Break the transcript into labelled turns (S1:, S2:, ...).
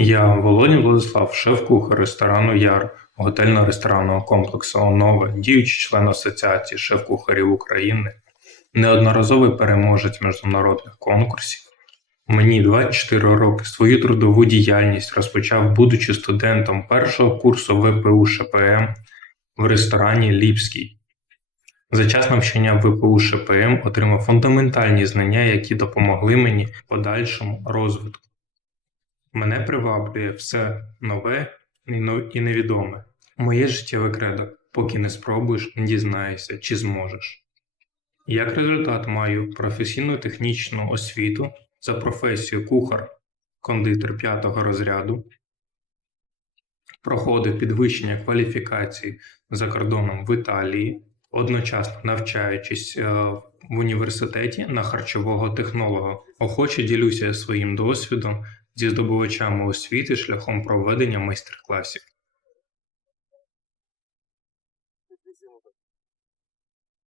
S1: Я Володін Владислав, шеф-кухар ресторану Яр готельно-ресторанного комплексу Онове, діючий член Асоціації шеф-кухарів України, неодноразовий переможець міжнародних конкурсів. Мені 24 роки свою трудову діяльність розпочав, будучи студентом першого курсу ВПУ ШПМ в ресторані Ліпський. За час навчання ВПУ ШПМ отримав фундаментальні знання, які допомогли мені подальшому розвитку. Мене приваблює все нове і невідоме. Моє життєве кредо, поки не спробуєш, не дізнаєшся, чи зможеш. Як результат маю професійну технічну освіту за професією кухар, кондитер п'ятого розряду, проходив підвищення кваліфікації за кордоном в Італії, одночасно навчаючись е, в університеті на харчового технолога. Охоче ділюся своїм досвідом зі здобувачами освіти шляхом проведення майстер-класів.